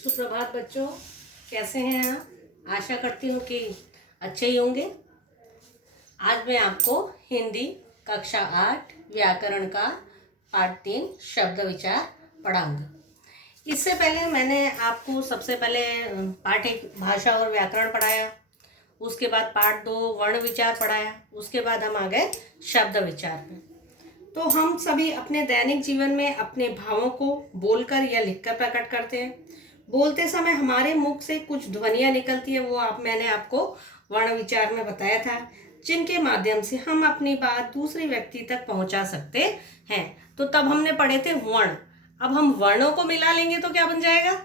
सुप्रभात बच्चों, कैसे हैं आप? आशा करती हूँ कि अच्छे ही होंगे। आज मैं आपको हिंदी कक्षा 8 व्याकरण का पाठ 3 शब्द विचार पढ़ाऊंगी। इससे पहले मैंने आपको सबसे पहले पाठ 1 भाषा और व्याकरण पढ़ाया, उसके बाद पाठ 2 वर्ण विचार पढ़ाया, उसके बाद हम आ गए शब्द विचार पे। तो हम सभी अपने दैनिक जीवन में अपने भावों को बोलकर या लिखकर प्रकट करते हैं। बोलते समय हमारे मुख से कुछ ध्वनियां निकलती है, वो मैंने आपको वर्ण विचार में बताया था, जिनके माध्यम से हम अपनी बात दूसरे व्यक्ति तक पहुंचा सकते हैं। तो तब हमने पढ़े थे वर्ण। अब हम वर्णों को मिला लेंगे तो क्या बन जाएगा?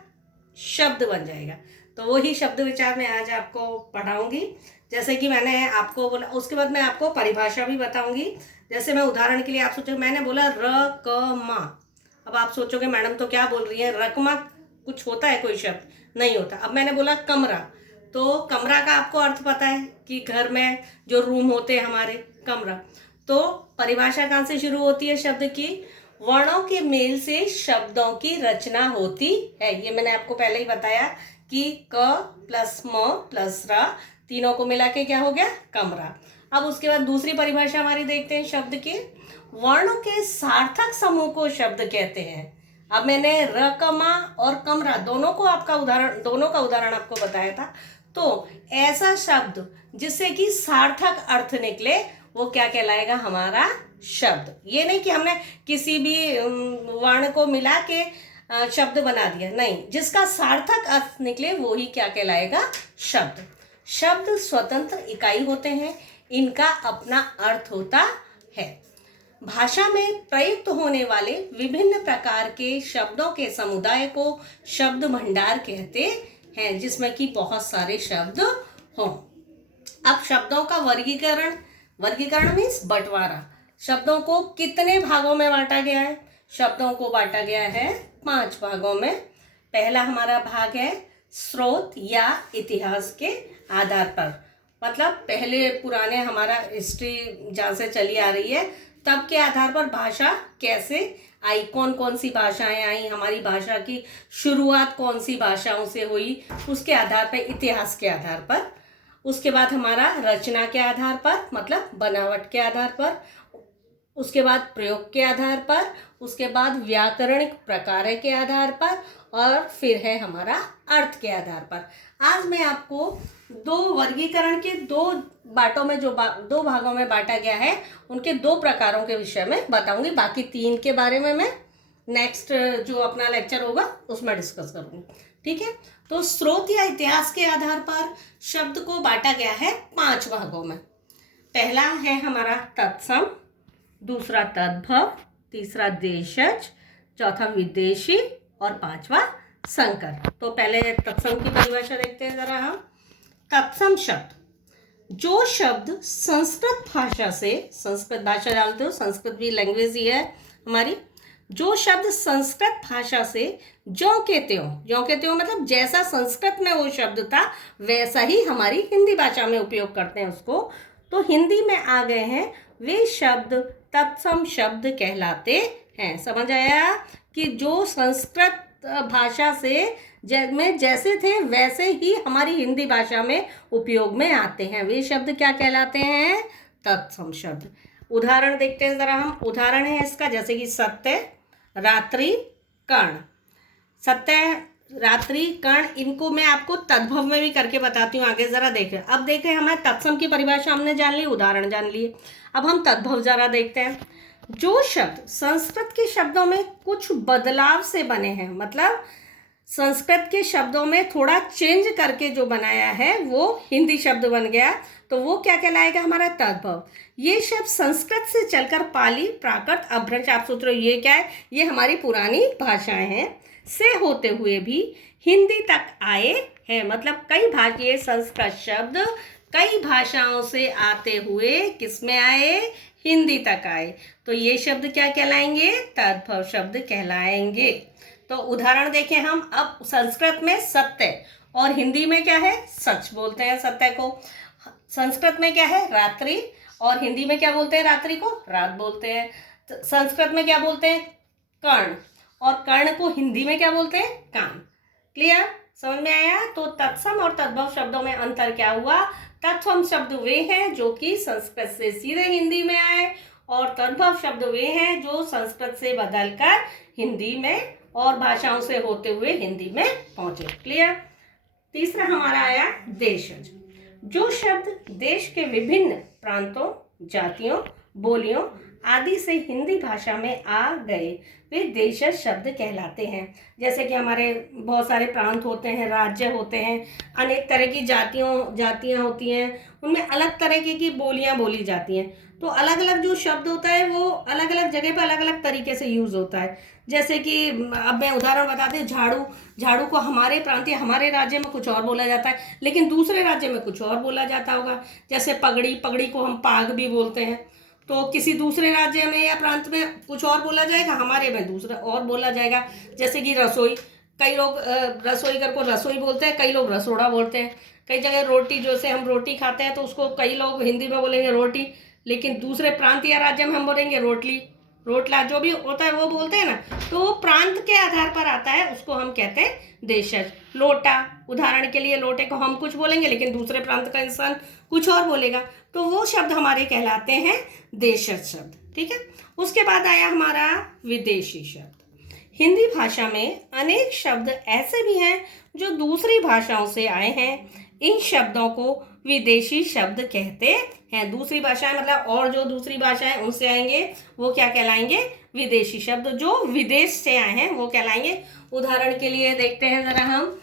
शब्द बन जाएगा। तो वही शब्द विचार मैं आज आपको पढ़ाऊंगी। जैसे कि मैंने आपको बोला, उसके बाद मैं आपको परिभाषा भी बताऊंगी। जैसे मैं उदाहरण के लिए आप सोचोगे, मैंने बोला रकमा। अब आप सोचोगे मैडम तो क्या बोल रही है, रकमा कुछ होता है कोई शब्द? नहीं होता। अब मैंने बोला कमरा, तो कमरा का आपको अर्थ पता है कि घर में जो रूम होते हैं हमारे, कमरा। तो परिभाषा कहाँ से शुरू होती है शब्द की? वर्णों के मेल से शब्दों की रचना होती है। ये मैंने आपको पहले ही बताया कि क प्लस म प्लस रा, तीनों को मिला के क्या हो गया? कमरा। अब उसके बाद दूसरी परिभाषा हमारी देखते हैं शब्द की। वर्णों के सार्थक समूह को शब्द कहते हैं। अब मैंने रकमा और कमरा दोनों का उदाहरण आपको बताया था। तो ऐसा शब्द जिससे कि सार्थक अर्थ निकले, वो क्या कहलाएगा? हमारा शब्द। ये नहीं कि हमने किसी भी वर्ण को मिला के शब्द बना दिया, नहीं, जिसका सार्थक अर्थ निकले वो ही क्या कहलाएगा? शब्द। शब्द स्वतंत्र इकाई होते हैं, इनका अपना अर्थ होता है। भाषा में प्रयुक्त होने वाले विभिन्न प्रकार के शब्दों के समुदाय को शब्द भंडार कहते हैं, जिसमें कि बहुत सारे शब्द हों। अब शब्दों का वर्गीकरण मीन्स बंटवारा। शब्दों को कितने भागों में बांटा गया है? शब्दों को बांटा गया है 5 भागों में। पहला हमारा भाग है स्रोत या इतिहास के आधार पर, मतलब पहले पुराने हमारा हिस्ट्री जहाँ से चली आ रही है तब के आधार पर भाषा कैसे आई, कौन कौन सी भाषाएं आई, हमारी भाषा की शुरुआत कौन सी भाषाओं से हुई, उसके आधार पर, इतिहास के आधार पर। उसके बाद हमारा रचना के आधार पर, मतलब बनावट के आधार पर। उसके बाद प्रयोग के आधार पर, उसके बाद व्याकरणिक प्रकार के आधार पर, और फिर है हमारा अर्थ के आधार पर। आज मैं आपको दो वर्गीकरण के दो बाटों में, जो दो भागों में बांटा गया है, उनके 2 प्रकारों के विषय में बताऊंगी। बाकी 3 के बारे में मैं नेक्स्ट जो अपना लेक्चर होगा उसमें डिस्कस करूंगी। ठीक है? तो स्रोत या इतिहास के आधार पर शब्द को बांटा गया है 5 भागों में। पहला है हमारा तत्सम, दूसरा तद्भव, तीसरा देशज, चौथा विदेशी और 5वां संकर। तो पहले तत्सम की परिभाषा देखते हैं जरा हम। तत्सम शब्द, जो शब्द संस्कृत भाषा से, संस्कृत भाषा जानते हो, संस्कृत भी लैंग्वेज ही है हमारी, जो शब्द संस्कृत भाषा से ज्यों के त्यों मतलब जैसा संस्कृत में वो शब्द था वैसा ही हमारी हिंदी भाषा में उपयोग करते हैं उसको, तो हिंदी में आ गए हैं, वे शब्द तत्सम शब्द कहलाते हैं। समझ आया कि जो संस्कृत भाषा से में जैसे थे वैसे ही हमारी हिंदी भाषा में उपयोग में आते हैं, वे शब्द क्या कहलाते हैं? तत्सम शब्द। उदाहरण देखते हैं जरा हम। उदाहरण है इसका, जैसे कि सत्य, रात्रि, कर्ण। सत्य, रात्रि, कर्ण, इनको मैं आपको तद्भव में भी करके बताती हूँ, आगे जरा देखें। अब देखें, हमारे तत्सम की परिभाषा हमने जान ली, उदाहरण जान लिए। अब हम तद्भव जरा देखते हैं। जो शब्द संस्कृत के शब्दों में कुछ बदलाव से बने हैं, मतलब संस्कृत के शब्दों में थोड़ा चेंज करके जो बनाया है वो हिंदी शब्द बन गया, तो वो क्या कहलाएगा? हमारा तद्भव। ये शब्द संस्कृत से चलकर पाली, प्राकृत, अभ्रंश, आप सोच रहे हो ये क्या है? ये हमारी पुरानी भाषाएं हैं, से होते हुए भी हिंदी तक आए हैं। मतलब कई भाषीय संस्कृत शब्द कई भाषाओं से आते हुए किस में आए? हिंदी तक आए। तो ये शब्द क्या कहलाएंगे? तद्भव शब्द कहलाएंगे। तो उदाहरण देखें हम। अब संस्कृत में सत्य और हिंदी में क्या है? सच बोलते हैं सत्य को। संस्कृत में क्या है? रात्रि, और हिंदी में क्या बोलते हैं? रात्रि को रात बोलते हैं। संस्कृत में क्या बोलते हैं? कर्ण, और कर्ण को हिंदी में क्या बोलते हैं? कान। क्लियर, समझ में आया। तो तत्सम और तद्भव शब्दों में अंतर क्या हुआ? तत्सम शब्द वे हैं जो कि संस्कृत से सीधे हिंदी में आए और तद्भव शब्द वे हैं जो संस्कृत से बदलकर हिंदी में और भाषाओं से होते हुए हिंदी में पहुंचे। क्लियर। तीसरा हमारा आया देशज। जो शब्द देश के विभिन्न प्रांतों, जातियों, बोलियों आदि से हिंदी भाषा में आ गए वे देशज शब्द कहलाते हैं। जैसे कि हमारे बहुत सारे प्रांत होते हैं, राज्य होते हैं, अनेक तरह की जातियाँ होती हैं, उनमें अलग तरह की बोलियाँ बोली जाती हैं। तो अलग अलग जो शब्द होता है वो अलग अलग जगह पर अलग अलग तरीके से यूज़ होता है। जैसे कि अब मैं उदाहरण बताते हैं, झाड़ू को हमारे प्रांत या हमारे राज्य में कुछ और बोला जाता है, लेकिन दूसरे राज्य में कुछ और बोला जाता होगा। जैसे पगड़ी को हम पाग भी बोलते हैं, तो किसी दूसरे राज्य में या प्रांत में कुछ और बोला जाएगा, हमारे में दूसरा और बोला जाएगा। जैसे कि रसोई, कई लोग रसोई घर को रसोई बोलते हैं, कई लोग रसोड़ा बोलते हैं। कई जगह रोटी, जैसे हम रोटी खाते हैं तो उसको कई लोग हिंदी में बोलेंगे रोटी, लेकिन दूसरे प्रांत या राज्य में हम बोलेंगे रोटली, रोटला, जो भी होता है वो बोलते हैं ना। तो वो प्रांत के आधार पर आता है, उसको हम कहते हैं देशज। लोटा, उदाहरण के लिए लोटे को हम कुछ बोलेंगे लेकिन दूसरे प्रांत का इंसान कुछ और बोलेगा, तो वो शब्द हमारे कहलाते हैं देशज शब्द। ठीक है। उसके बाद आया हमारा विदेशी शब्द। हिंदी भाषा में अनेक शब्द ऐसे भी हैं जो दूसरी भाषाओं से आए हैं। इन शब्दों को विदेशी शब्द कहते हैं। दूसरी भाषाएं मतलब और जो दूसरी भाषाएं उनसे आएंगे वो क्या कहलाएंगे? विदेशी शब्द। जो विदेश से आए हैं वो कहलाएंगे। उदाहरण के लिए देखते हैं जरा हम,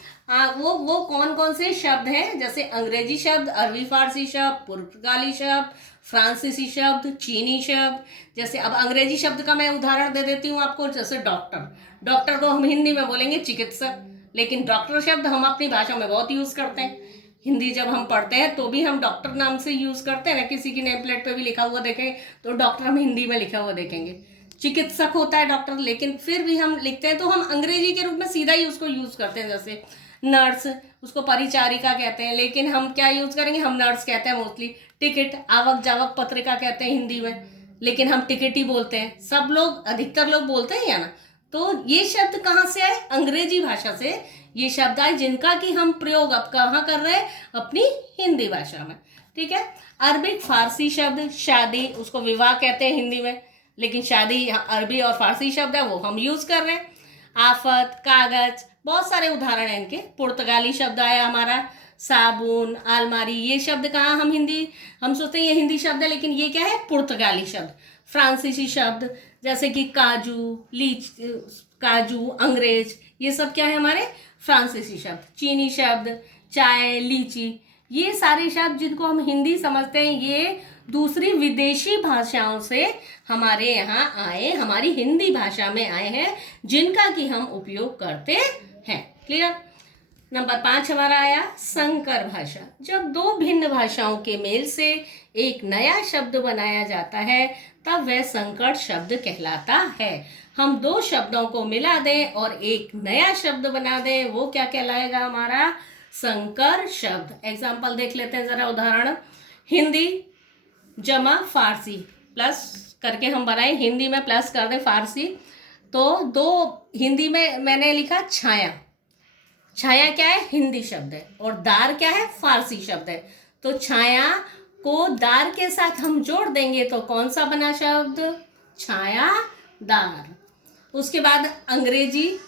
वो कौन कौन से शब्द हैं? जैसे अंग्रेजी शब्द, अरबी फारसी शब्द, पुर्तगाली शब्द, फ्रांसीसी शब्द, चीनी शब्द। जैसे अब अंग्रेजी शब्द का मैं उदाहरण दे देती हूँ आपको। जैसे डॉक्टर को हम हिंदी में बोलेंगे चिकित्सक, लेकिन डॉक्टर शब्द हम अपनी भाषा में बहुत यूज़ करते हैं। हिंदी जब हम पढ़ते हैं तो भी हम डॉक्टर नाम से यूज़ करते हैं ना। किसी की नेम प्लेट पे भी लिखा हुआ देखें तो डॉक्टर हम हिंदी में लिखा हुआ देखेंगे। चिकित्सक होता है डॉक्टर, लेकिन फिर भी हम लिखते हैं तो हम अंग्रेजी के रूप में सीधा ही उसको यूज़ करते हैं। जैसे नर्स, उसको परिचारिका कहते हैं, लेकिन हम क्या यूज़ करेंगे? हम नर्स कहते हैं मोस्टली। टिकट, आवक जावक पत्रिका कहते हैं हिंदी में, लेकिन हम टिकट ही बोलते हैं। सब लोग, अधिकतर लोग बोलते हैं या ना। तो ये शब्द कहाँ से आए? अंग्रेजी भाषा से ये शब्द आए, जिनका कि हम प्रयोग अब कहाँ कर रहे हैं? अपनी हिंदी भाषा में। ठीक है। अरबिक फारसी शब्द शादी, उसको विवाह कहते हैं हिंदी में, लेकिन शादी अरबी और फारसी शब्द है वो हम यूज़ कर रहे हैं। आफत, कागज, बहुत सारे उदाहरण हैं इनके। पुर्तगाली शब्द आया हमारा, साबुन, अलमारी। ये शब्द कहाँ हम सोचते हैं ये हिंदी शब्द है, लेकिन ये क्या है? पुर्तगाली शब्द। फ्रांसीसी शब्द जैसे कि काजू, अंग्रेज, ये सब क्या है? हमारे फ्रांसीसी शब्द। चीनी शब्द, चाय, लीची, ये सारे शब्द जिनको हम हिंदी समझते हैं ये दूसरी विदेशी भाषाओं से हमारे यहाँ आए, हमारी हिंदी भाषा में आए हैं, जिनका कि हम उपयोग करते हैं। क्लियर। नंबर 5 हमारा आया संकर भाषा। जब दो भिन्न भाषाओं के मेल से एक नया शब्द बनाया जाता है तब वह संकर शब्द कहलाता है। हम दो शब्दों को मिला दें और एक नया शब्द बना दें, वो क्या कहलाएगा? हमारा संकर शब्द। एग्जाम्पल देख लेते हैं जरा, उदाहरण। हिंदी जमा फारसी, प्लस करके हम बनाएं, हिंदी में प्लस कर दें फारसी, तो दो हिंदी में मैंने लिखा छाया। छाया क्या है? हिंदी शब्द है, और दार क्या है? फारसी शब्द है। तो छाया को दार के साथ हम जोड़ देंगे तो कौन सा बना शब्द? छायादार। उसके बाद अंग्रेजी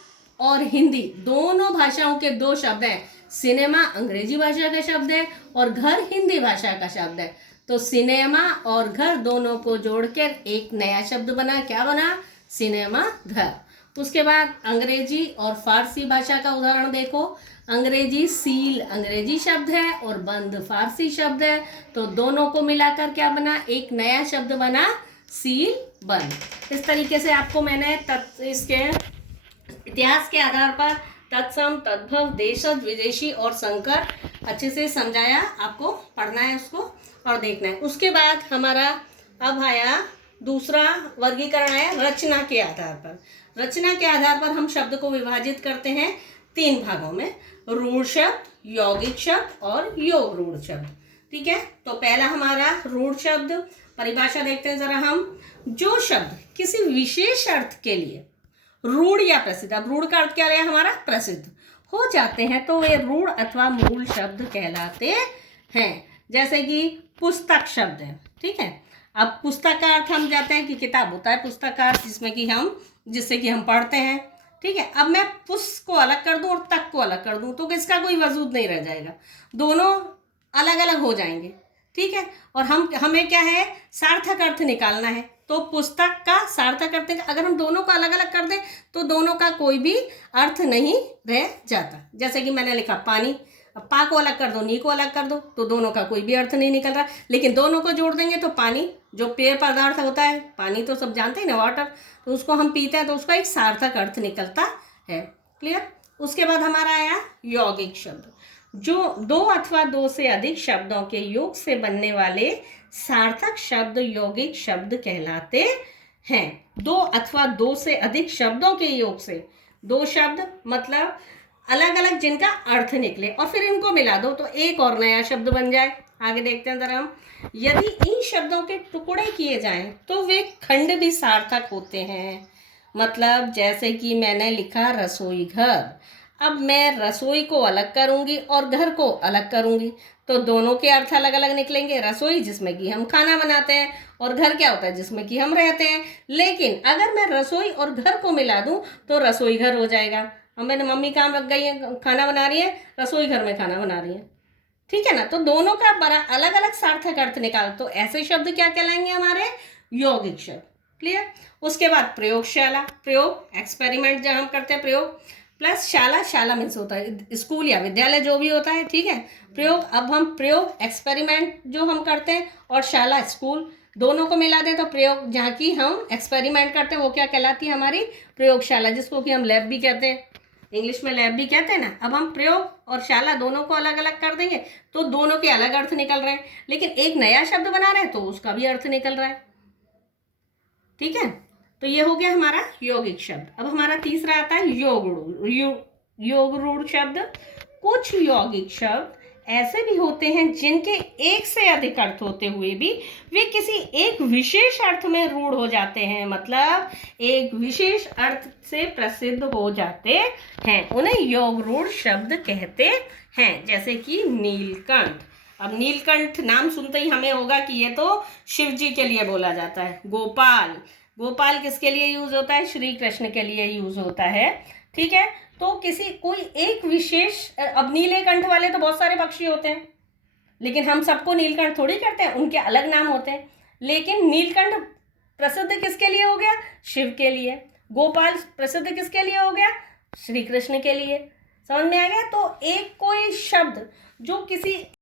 और हिंदी दोनों भाषाओं के दो शब्द हैं। सिनेमा अंग्रेजी भाषा का शब्द है और घर हिंदी भाषा का शब्द है। तो सिनेमा और घर दोनों को जोड़कर एक नया शब्द बना, क्या बना? सिनेमा घर। उसके बाद अंग्रेजी और फारसी भाषा का उदाहरण देखो। अंग्रेजी सील अंग्रेजी शब्द है और बंद फारसी शब्द है, तो दोनों को मिलाकर क्या बना? एक नया शब्द बना, सील बंद। इस तरीके से आपको मैंने इसके इतिहास के आधार पर तत्सम, तद्भव, देशज, विदेशी और संकर अच्छे से समझाया। आपको पढ़ना है उसको और देखना है। उसके बाद हमारा अब आया दूसरा वर्गीकरण आया रचना के आधार पर। रचना के आधार पर हम शब्द को विभाजित करते हैं 3 भागों में, रूढ़ शब्द, यौगिक शब्द और योग रूढ़ शब्द। ठीक है। तो पहला हमारा रूढ़ शब्द, परिभाषा देखते हैं जरा हम। जो शब्द किसी विशेष अर्थ के लिए रूढ़ या प्रसिद्ध, अब रूढ़ का अर्थ क्या है? हमारा प्रसिद्ध हो जाते हैं तो वे रूढ़ अथवा मूल शब्द कहलाते हैं। जैसे कि पुस्तक शब्द है, ठीक है। अब पुस्तक का अर्थ हम जाते हैं कि किताब होता है पुस्तक का अर्थ, जिससे कि हम पढ़ते हैं, ठीक है। अब मैं पुस को अलग कर दूं और तक को अलग कर दूं तो इसका कोई वजूद नहीं रह जाएगा, दोनों अलग अलग हो जाएंगे, ठीक है। और हमें क्या है, सार्थक अर्थ निकालना है। तो पुस्तक का सार्थक अर्थ अगर हम दोनों को अलग अलग कर दें तो दोनों का कोई भी अर्थ नहीं रह जाता। जैसे कि मैंने लिखा पानी, अब पा को अलग कर दो, नी को अलग कर दो तो दोनों का कोई भी अर्थ नहीं निकल रहा। लेकिन दोनों को जोड़ देंगे तो पानी, जो पेय पदार्थ होता है, पानी तो सब जानते हैं ना, वाटर, तो उसको हम पीते हैं तो उसका एक सार्थक अर्थ निकलता है। क्लियर। उसके बाद हमारा आया यौगिक शब्द, जो दो अथवा दो से अधिक शब्दों के योग से बनने वाले सार्थक शब्द यौगिक शब्द कहलाते हैं। दो अथवा दो से अधिक शब्दों के योग से, दो शब्द मतलब अलग अलग जिनका अर्थ निकले और फिर इनको मिला दो तो एक और नया शब्द बन जाए। आगे देखते हैं जरा हम, यदि इन शब्दों के टुकड़े किए जाएं तो वे खंड भी सार्थक होते हैं। मतलब जैसे कि मैंने लिखा रसोई घर, अब मैं रसोई को अलग करूंगी और घर को अलग करूंगी तो दोनों के अर्थ अलग अलग निकलेंगे। रसोई जिसमें कि हम खाना बनाते हैं और घर क्या होता है, जिसमें कि हम रहते हैं। लेकिन अगर मैं रसोई और घर को मिला दूं तो रसोई घर हो जाएगा। अब मैंने मम्मी काम लग गई है, खाना बना रही है, रसोई घर में खाना बना रही है, ठीक है ना। तो दोनों का बड़ा अलग अलग सार्थक अर्थ निकाल, तो ऐसे शब्द क्या कहलाएंगे हमारे, यौगिक शब्द। क्लियर। उसके बाद प्रयोगशाला, प्रयोग एक्सपेरिमेंट जब हम करते हैं, प्रयोग प्लस शाला, शाला मीन्स होता है स्कूल या विद्यालय जो भी होता है, ठीक है। प्रयोग, अब हम प्रयोग एक्सपेरिमेंट जो हम करते हैं और शाला स्कूल दोनों को मिला दें तो प्रयोग, जहाँ की हम एक्सपेरिमेंट करते हैं वो क्या कहलाती है, हमारी प्रयोगशाला, जिसको कि हम लैब भी कहते हैं, इंग्लिश में लैब भी कहते हैं ना। अब हम प्रयोग और शाला दोनों को अलग अलग कर देंगे तो दोनों के अलग अर्थ निकल रहे हैं, लेकिन एक नया शब्द बना रहे हैं तो उसका भी अर्थ निकल रहा है, ठीक है। तो ये हो गया हमारा यौगिक शब्द। अब हमारा तीसरा आता है योग रूढ़ शब्द। कुछ यौगिक शब्द ऐसे भी होते हैं जिनके एक से अधिक अर्थ होते हुए भी वे किसी एक विशेष अर्थ में रूढ़ हो जाते हैं, मतलब एक विशेष अर्थ से प्रसिद्ध हो जाते हैं, उन्हें योग रूढ़ शब्द कहते हैं। जैसे कि नीलकंठ। अब नीलकंठ नाम सुनते ही हमें होगा कि ये तो शिव जी के लिए बोला जाता है। गोपाल, गोपाल किसके लिए यूज होता है, श्री कृष्ण के लिए यूज होता है, ठीक है। तो कोई एक विशेष, अब नीलकंठ वाले तो बहुत सारे पक्षी होते हैं लेकिन हम सबको नीलकंठ थोड़ी करते हैं, उनके अलग नाम होते हैं। लेकिन नीलकंठ प्रसिद्ध किसके लिए हो गया, शिव के लिए। गोपाल प्रसिद्ध किसके लिए हो गया, श्री कृष्ण के लिए। समझ में आ गया। तो एक कोई शब्द जो किसी